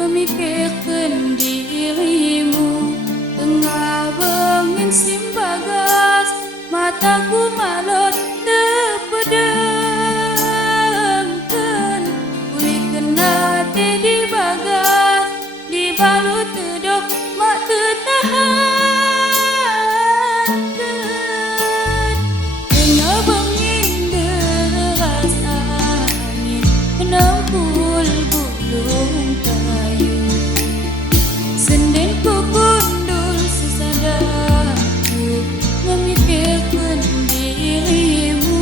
memikirkan dirimu. Tengah berminsim bagas, mataku malut terpedamkan. Kulit kena di bagas, dibalut tedok mak tertahankan. Tengah bengin deras angin menempul bulung kayu. Senden ku gundul sesadaku memikirkan dirimu.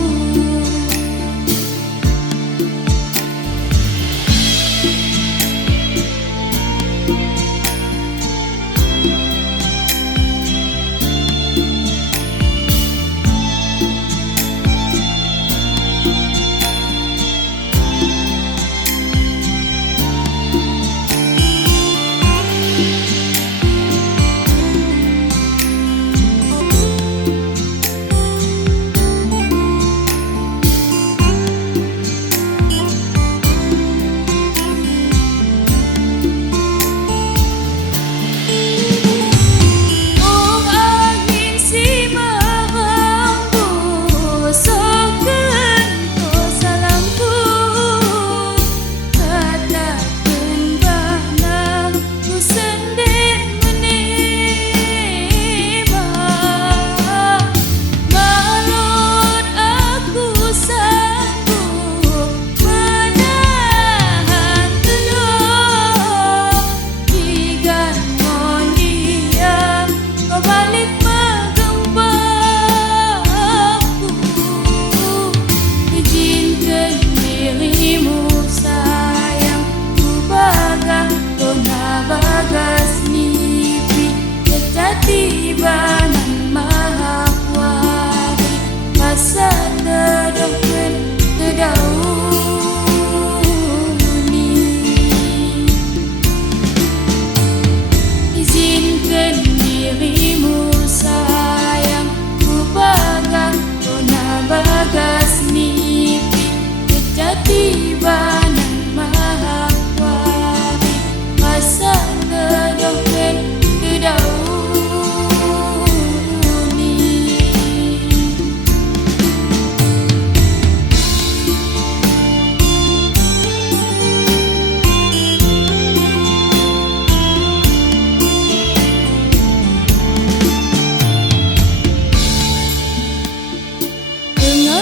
Tiba nan maha kuari masa terdoken terdauni. Izinkan dirimu sayang ku pegang kona bagas mimpi. Tiba nan maha kuari masa terdoken terdauni.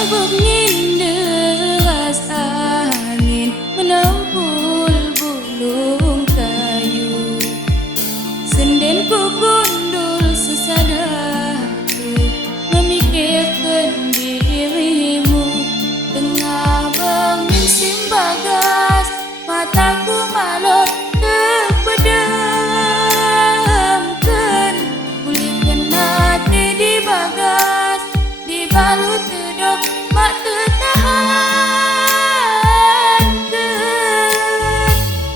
Bengin deras angin menempul bulung kayu. Senden ku gundul sesadaku memikirkan dirimu. Tengah berminsim bagas, mataku malut terpedamkan. Kulit kena di bagas, dibalut tedok mak tertahankan.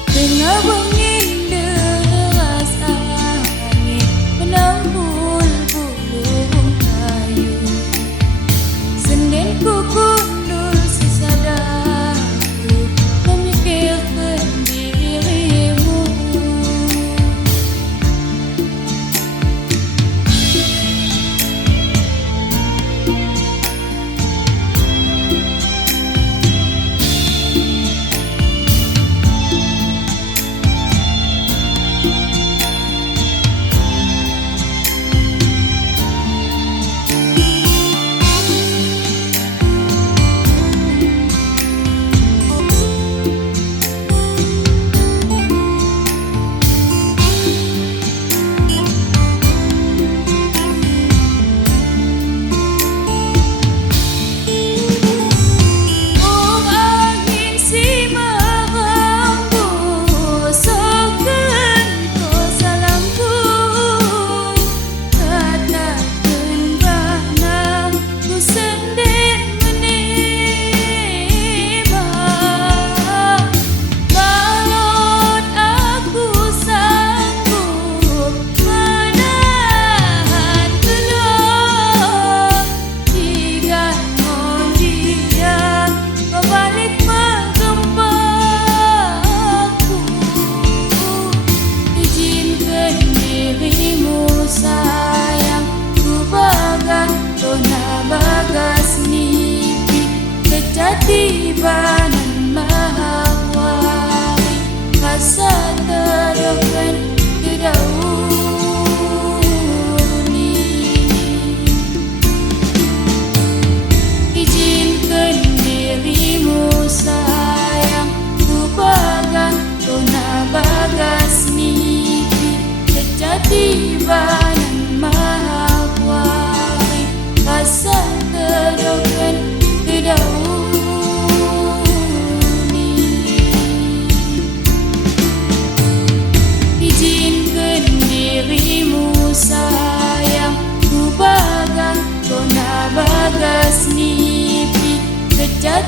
Tengah bengin deras angin menempul bulung kayu. Senden ku gundul sesadaku memikirkan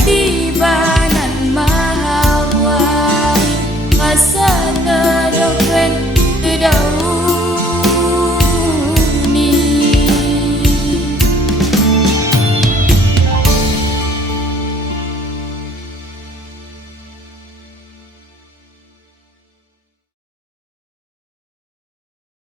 tiba nan mahawai rasa terdoken tidak